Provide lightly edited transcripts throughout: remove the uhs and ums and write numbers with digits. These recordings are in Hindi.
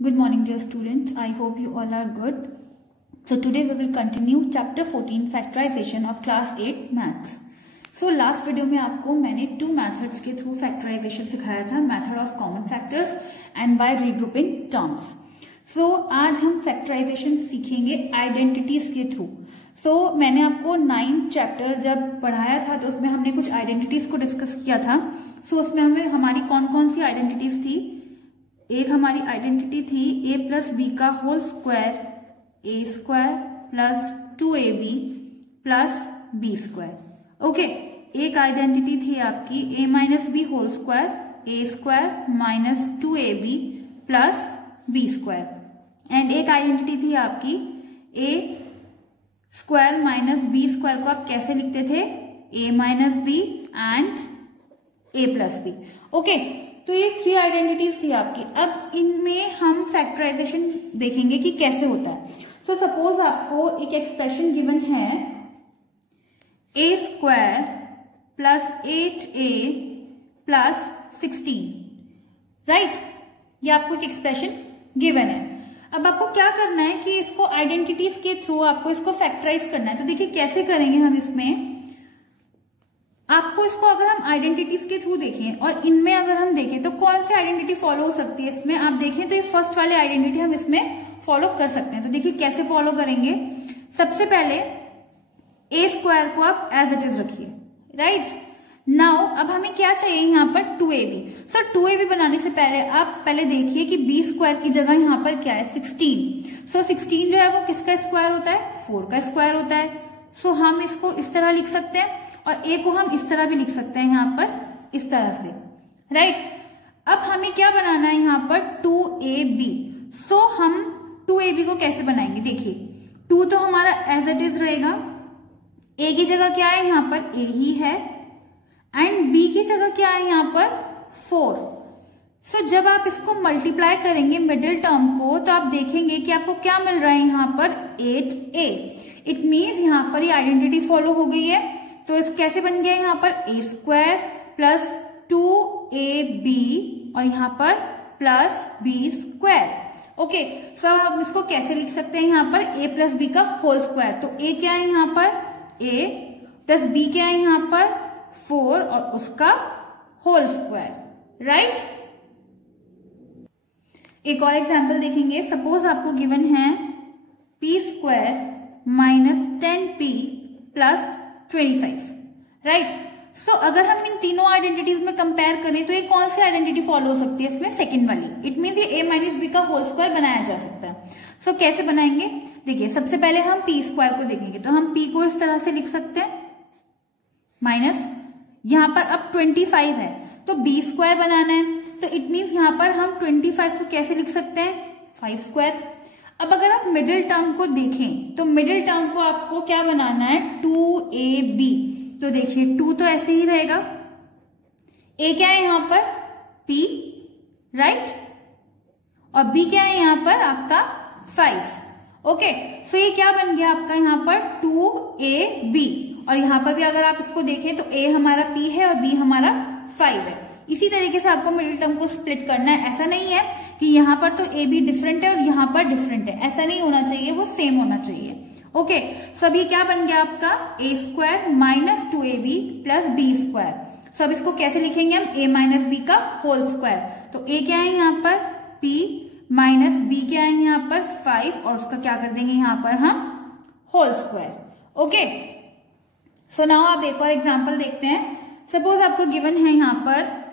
Good morning, dear students. I hope you all are good. So today we will continue chapter 14 factorization of class 8 maths. So last video में आपको मैंने two methods के through factorization सिखाया था, method of common factors and by regrouping terms. So आज हम factorization सीखेंगे identities के through. So मैंने आपको 9th chapter जब पढ़ाया था तो उसमें हमने कुछ identities को discuss किया था. So उसमें हमें हमारी कौन कौन सी identities थी. एक हमारी आइडेंटिटी थी a प्लस बी का whole square a square plus 2ab plus b square. Okay, एक आइडेंटिटी थी आपकी a minus b whole square a square minus 2ab plus b square. And एक आइडेंटिटी थी आपकी a square minus b square को आप कैसे लिखते थे, a minus b and a plus b. Okay, तो ये 3 आइडेंटिटीज थी आपकी. अब इनमें हम फैक्टराइजेशन देखेंगे कि कैसे होता है. सो सपोज आपको एक एक्सप्रेशन गिवन है a square plus 8a plus 16, right. ये आपको एक एक्सप्रेशन गिवन है. अब आपको क्या करना है कि इसको आइडेंटिटीज के थ्रू आपको इसको फैक्टराइज करना है. तो देखिए कैसे करेंगे हम इसमें. आपको इसको अगर हम आइडेंटिटीज के थ्रू देखें और इनमें अगर हम देखें तो कौन सी आइडेंटिटी फॉलो हो सकती है इसमें, आप देखें तो ये फर्स्ट वाली आइडेंटिटी हम इसमें फॉलो कर सकते हैं. तो देखिए कैसे फॉलो करेंगे. सबसे पहले a स्क्वायर को आप एज इट इज रखिए, राइट. नाउ अब हमें क्या चाहिए यहाँ पर 2ab. सर 2ab बनाने से पहले आप पहले देखिए कि b स्क्वायर की जगह यहाँ पर क्या है 16. सो 16 जो है वो किसका स्क्वायर होता है, 4 का स्क्वायर होता है. सो हम इसको इस तरह लिख सकते हैं और a को हम इस तरह भी लिख सकते हैं यहाँ पर इस तरह से, राइट. अब हमें क्या बनाना है यहाँ पर 2ab. सो हम 2ab को कैसे बनाएंगे. देखिए 2 तो हमारा एज इट इज रहेगा, a की जगह क्या है यहाँ पर a ही है एंड b की जगह क्या है यहाँ पर 4. सो जब आप इसको मल्टीप्लाई करेंगे मिडिल टर्म को तो आप देखेंगे कि आपको क्या मिल रहा है यहाँ पर 8a. इट मीन्स यहाँ पर ये आइडेंटिटी फॉलो हो गई है. तो इस कैसे बन गया यहाँ पर a स्क्वायर प्लस 2ab और यहाँ पर प्लस b स्क्वायर. ओके, सो हम इसको कैसे लिख सकते हैं यहाँ पर a प्लस बी का होल स्क्वायर. तो a क्या है यहाँ पर a प्लस b क्या है यहाँ पर 4 और उसका होल स्क्वायर, राइट. एक और एग्जाम्पल देखेंगे. सपोज आपको गिवन है p square minus 10p plus 25, right. So अगर हम इन तीनों आइडेंटिटीज में कंपेयर करें तो ये कौन सी आइडेंटिटी फॉलो हो सकती है इसमें, सेकंड वाली. इट मींस ये a माइनस बी का होल स्क्वायर बनाया जा सकता है. सो कैसे बनाएंगे. देखिए सबसे पहले हम p स्क्वायर को देखेंगे तो हम p को इस तरह से लिख सकते हैं माइनस यहां पर अब 25 है तो b स्क्वायर बनाना है. तो इट मींस यहां पर हम 25 को कैसे लिख सकते हैं 5 स्क्वायर. अब अगर आप मिडिल टर्म को देखें तो मिडिल टर्म को आपको क्या बनाना है 2ab. तो देखिए 2 तो ऐसे ही रहेगा, a क्या है यहाँ पर p, राइट, और b क्या है यहाँ पर आपका 5. ओके, सो ये क्या बन गया आपका यहाँ पर 2ab. और यहाँ पर भी अगर आप इसको देखें तो a हमारा p है और b हमारा 5 है. इसी तरीके से आपको मिडिल टर्म को स्प्लिट करना है. ऐसा नहीं है कि यहाँ पर तो a b डिफरेंट है और यहाँ पर डिफरेंट है, ऐसा नहीं होना चाहिए, वो सेम होना चाहिए. ओके, सब ये क्या बन गया आपका a square minus 2ab plus b square. सब इसको कैसे लिखेंगे हम a माइनस बी का होल स्क्वायर. तो a क्या है यहाँ पर p माइनस b क्या है यहाँ पर 5 और उसका क्या कर देंगे यहाँ पर हम whole square. Okay, so now आप एक और एग्जाम्पल देखते हैं. सपोज आपको गिवन है यहाँ पर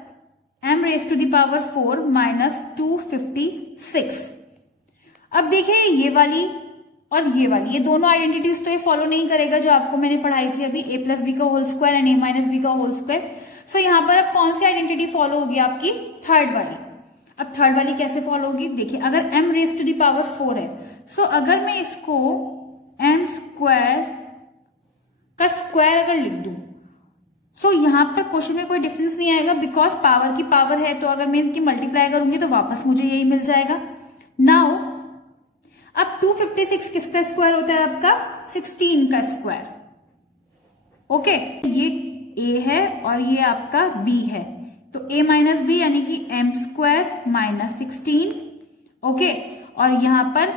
m raise to the power 4 minus 256. अब देखिए ये वाली और ये वाली, ये दोनों आइडेंटिटीज तो ये फॉलो नहीं करेगा जो आपको मैंने पढ़ाई थी अभी a प्लस बी का whole square and a minus b का होल स्क्वायर. सो यहाँ पर अब कौन सी आइडेंटिटी फॉलो होगी आपकी थर्ड वाली. अब थर्ड वाली कैसे फॉलो होगी. देखिए अगर m raise to the power 4 है सो अगर मैं इसको m स्क्वायर का स्क्वायर अगर लिख दूं सो यहाँ पर क्वेश्चन में कोई डिफरेंस नहीं आएगा बिकॉज पावर की पावर है. तो अगर मैं इनकी मल्टीप्लाई करूंगी तो वापस मुझे यही मिल जाएगा. नाउ अब 256 किसका स्क्वायर होता है आपका 16 का स्क्वायर. ओके, ये a है और ये आपका b है. तो a माइनस बी यानी कि m स्क्वायर माइनस 16 ओके, और यहां पर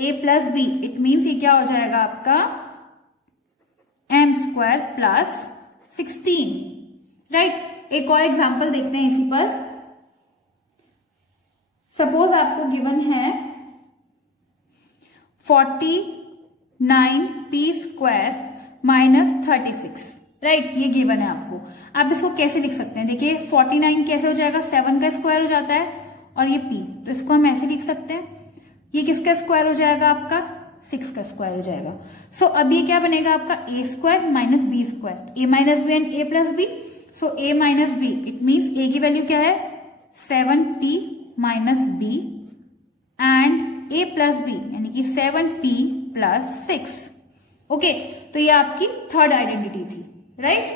a plus b, it means ये क्या हो जाएगा आपका m स्क्वायर प्लस 16, राइट। एक और एग्जांपल देखते हैं इसी पर। सपोज आपको गिवन है 49p स्क्वायर माइनस 36, राइट, ये गिवन है आपको। आप इसको कैसे लिख सकते हैं? देखिए 49 कैसे हो जाएगा, 7 का स्क्वायर हो जाता है, और ये p, तो इसको हम ऐसे लिख सकते हैं, ये किसका स्क्वायर हो जाएगा आपका 6 का स्क्वायर हो जाएगा। सो अब ये क्या बनेगा आपका a square minus b square, a minus b and a plus b, so a minus b, it means a की वैल्यू क्या है 7p minus b and a plus b यानी कि 7p प्लस 6, ओके। तो ये आपकी थर्ड आइडेंटिटी थी, राइट।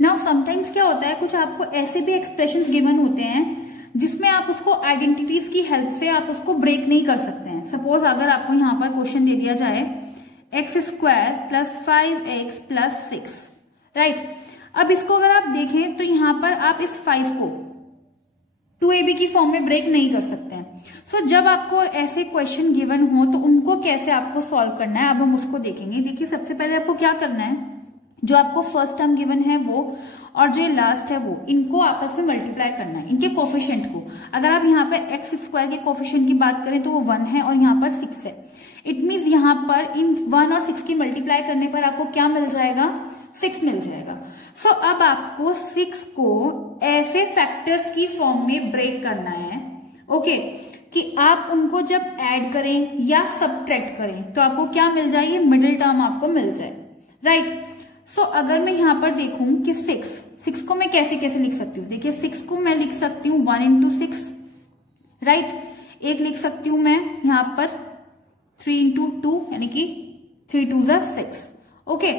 नाउ समटाइम्स क्या होता है, कुछ आपको ऐसे भी एक्सप्रेशंस गिवन होते हैं जिसमें आप उसको आइडेंटिटीज की हेल्प से आप उसको ब्रेक नहीं कर सकते हैं। सपोज अगर आपको यहाँ पर क्वेश्चन दे दिया जाए x square plus 5x plus 6, right. अब इसको अगर आप देखें तो यहाँ पर आप इस 5 को 2ab की फॉर्म में ब्रेक नहीं कर सकते हैं। सो जब आपको ऐसे क्वेश्चन गिवन हो तो उनको कैसे आपको सॉल्व करना है, अब हम उसको देखेंगे। देखिए सबसे पहले आपको क्या करना है, जो आपको फर्स्ट टर्म गिवन है वो और जो लास्ट है वो, इनको आपस में मल्टीप्लाई करना है, इनके कोफिशिएंट को। अगर आप यहाँ पे एक्स स्क्वायर के कोफिशिएंट की बात करें तो वो 1 है और यहाँ पर 6 है। इट मीन्स यहाँ पर इन 1 और 6 की मल्टीप्लाई करने पर आपको क्या मिल जाएगा, 6 मिल जाएगा। सो अब आपको 6 को ऐसे फैक्टर्स की फॉर्म में ब्रेक करना है, ओके, कि आप उनको जब ऐड करें या सब्ट्रैक्ट करें तो आपको क्या मिल जाए, ये मिडिल टर्म आपको मिल जाए, राइट। सो अगर मैं यहां पर देखूं कि 6 को मैं कैसे कैसे लिख सकती हूँ, देखिए 6 को मैं लिख सकती हूँ 1 इंटू 6, राइट। एक लिख सकती हूं मैं यहां पर 3 इंटू 2 यानी कि 3 2 ज़ा 6, ओके।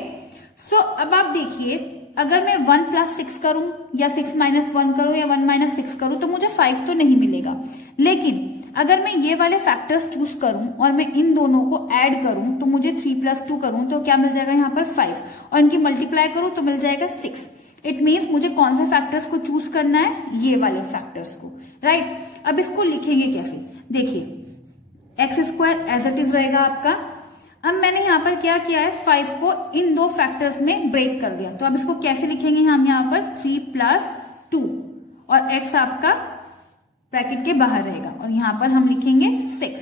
सो अब आप देखिए अगर मैं 1 प्लस 6 करूं या 6 माइनस 1 करूं या 1 माइनस 6 करूं तो मुझे 5 तो नहीं मिलेगा। लेकिन अगर मैं ये वाले फैक्टर्स चूज करूं और मैं इन दोनों को ऐड करूं तो मुझे 3 प्लस 2 करूं तो क्या मिल जाएगा यहाँ पर 5, और इनकी मल्टीप्लाई करूं तो मिल जाएगा 6। इट मीन्स मुझे कौन से फैक्टर्स को चूज करना है, ये वाले फैक्टर्स को, राइट। अब इसको लिखेंगे कैसे, देखिए x square as it is रहेगा आपका। अब मैंने यहाँ पर क्या किया है, 5 को इन दो फैक्टर्स में ब्रेक कर दिया, तो अब इसको कैसे लिखेंगे हम यहाँ पर 3 प्लस 2 और x आपका ब्रैकेट के बाहर रहेगा और यहाँ पर हम लिखेंगे 6,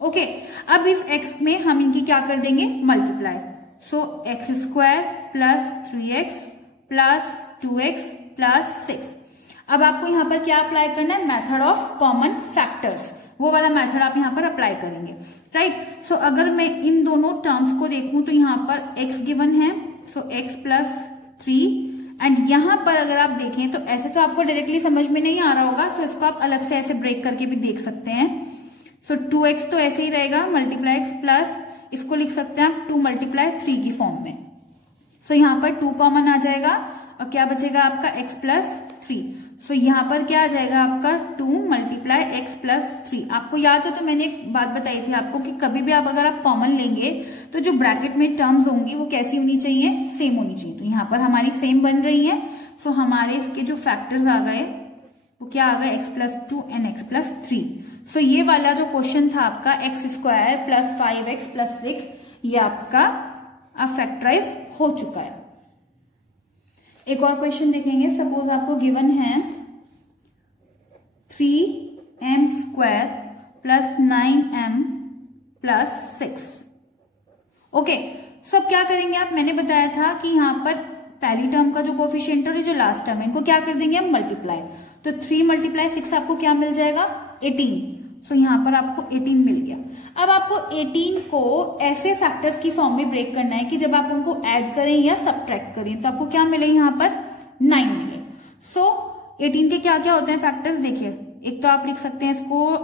ओके। अब इस x में हम इनकी क्या कर देंगे, multiply. So X square plus 3x plus 2x plus 6। अब आपको यहाँ पर क्या अप्लाई करना है, मेथड ऑफ कॉमन फैक्टर्स, वो वाला मेथड आप यहाँ पर अप्लाई करेंगे, राइट। सो अगर मैं इन दोनों टर्म्स को देखूं तो यहाँ पर x गिवन है, सो x प्लस 3, एंड यहां पर अगर आप देखें तो ऐसे तो आपको डायरेक्टली समझ में नहीं आ रहा होगा, तो इसको आप अलग से ऐसे ब्रेक करके भी देख सकते हैं। सो 2x तो ऐसे ही रहेगा मल्टीप्लाई x प्लस, इसको लिख सकते हैं आप 2 मल्टीप्लाई 3 की फॉर्म में। सो यहाँ पर 2 कॉमन आ जाएगा और क्या बचेगा आपका x प्लस 3। सो यहाँ पर क्या आ जाएगा आपका 2 मल्टीप्लाई x प्लस 3। आपको याद हो तो मैंने एक बात बताई थी आपको कि कभी भी आप अगर आप कॉमन लेंगे तो जो ब्रैकेट में टर्म्स होंगी वो कैसी होनी चाहिए, सेम होनी चाहिए। तो यहाँ पर हमारी सेम बन रही है। सो हमारे इसके जो फैक्टर्स आ गए वो क्या आ गए, x plus 2 and x plus 3। सो ये वाला जो क्वेश्चन था आपका x square plus 5x plus 6, ये आपका फैक्टराइज हो चुका है। एक और क्वेश्चन देखेंगे। सपोज आपको गिवन है 3m square plus 9m plus 6, okay. So अब क्या करेंगे आप, मैंने बताया था कि यहाँ पर पहली टर्म का जो कोफिशिएंट है जो लास्ट टर्म है इनको क्या कर देंगे हम, मल्टीप्लाई। तो 3 मल्टीप्लाई 6 आपको क्या मिल जाएगा, 18। सो यहाँ पर आपको 18 मिल गया। अब आपको 18 को ऐसे फैक्टर्स की फॉर्म में ब्रेक करना है कि जब आप उनको ऐड करें या सब्ट्रैक्ट करें तो आपको क्या मिले, यहाँ पर 9 मिले। सो 18 के क्या क्या होते हैं फैक्टर्स, देखिए एक तो आप लिख सकते हैं इसको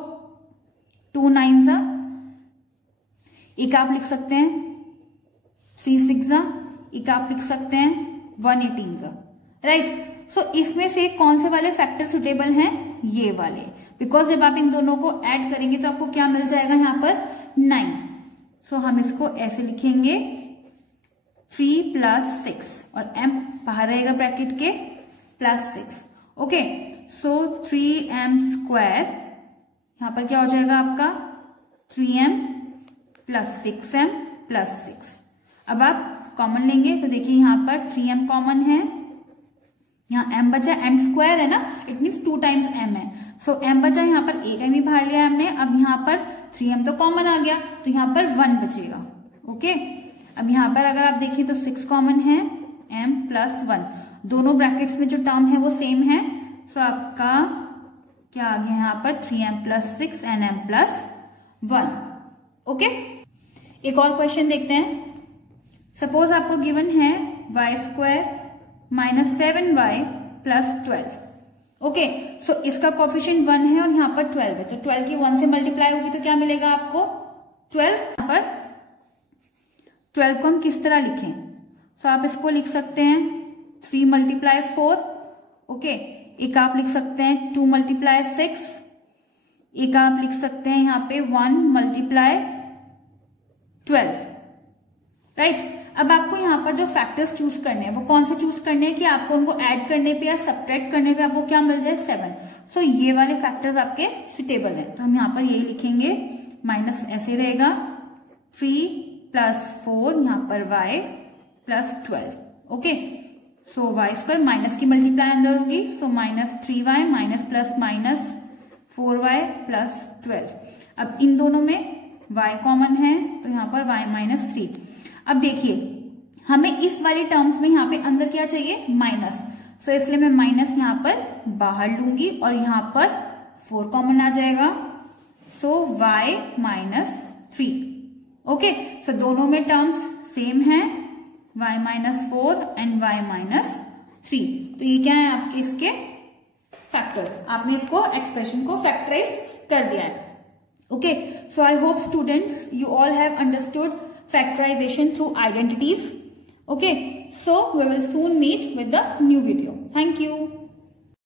2 9 ज़ा, एक आप लिख सकते हैं 3 6 ज़ा, एक आप लिख सकते हैं 1 18 ज़ा, राइट। सो इसमें से कौन से वाले फैक्टर सुटेबल हैं, ये वाले, बिकॉज जब आप इन दोनों को ऐड करेंगे तो आपको क्या मिल जाएगा यहाँ पर 9। सो हम इसको ऐसे लिखेंगे 3 प्लस 6 और m बाहर रहेगा ब्रैकेट के प्लस 6, ओके। सो 3m स्क्वायर यहाँ पर क्या हो जाएगा आपका 3m प्लस 6m प्लस 6। अब आप कॉमन लेंगे तो देखिए यहाँ पर 3m कॉमन है, यहाँ m बचा, m स्क्वायर है ना, इट मीन्स 2 टाइम्स m है, सो m बचा, यहाँ पर एक m ही बाहर लिया हमने। अब यहाँ पर 3m तो कॉमन आ गया तो यहाँ पर 1 बचेगा। ओके, अब यहाँ पर अगर आप देखिए तो 6 कॉमन है, m प्लस 1, दोनों ब्रैकेट्स में जो टर्म है वो सेम है, सो आपका क्या आ गया यहाँ पर 3m plus 6 and m plus 1। Okay, एक और क्वेश्चन देखते हैं। सपोज आपको गिवन है y square minus 7y plus 12। Okay, so इसका कोफिशिएंट 1 है और यहाँ पर 12 है, तो 12 की 1 से मल्टीप्लाई होगी तो क्या मिलेगा आपको 12। यहाँ पर 12 को हम किस तरह लिखें, सो आप इसको लिख सकते हैं 3 मल्टीप्लाई 4। ओके, एक आप लिख सकते हैं 2 मल्टीप्लाई 6, एक आप लिख सकते हैं यहाँ पे 1 मल्टीप्लाई 12। राइट, अब आपको यहाँ पर जो फैक्टर्स चूज करने हैं वो कौन से चूज करने हैं कि आपको उनको ऐड करने पे या सब्ट्रैक्ट करने पे आपको क्या मिल जाए 7। सो ये वाले फैक्टर्स आपके सुटेबल हैं, तो हम यहाँ पर यही लिखेंगे, माइनस ऐसे रहेगा 3 प्लस 4 यहाँ पर y प्लस 12। ओके, सो y स्क्वायर माइनस की मल्टीप्लाई अंदर होगी, so minus 3y minus plus minus 4y plus 12। अब इन दोनों में y कॉमन है तो यहाँ पर y माइनस 3। अब देखिए हमें इस वाली टर्म्स में यहाँ पे अंदर क्या चाहिए माइनस, सो इसलिए मैं माइनस यहाँ पर बाहर लूंगी और यहाँ पर 4 कॉमन आ जाएगा, सो y माइनस 3। ओके, सो दोनों में टर्म्स सेम है, y minus 4 and y minus 3। तो ये क्या है आपके इसके फैक्टर्स, आपने इसको एक्सप्रेशन को फैक्टराइज कर दिया है। Okay, so I hope students you all have understood factorization through identities. Okay, so we will soon meet with the new video. Thank you.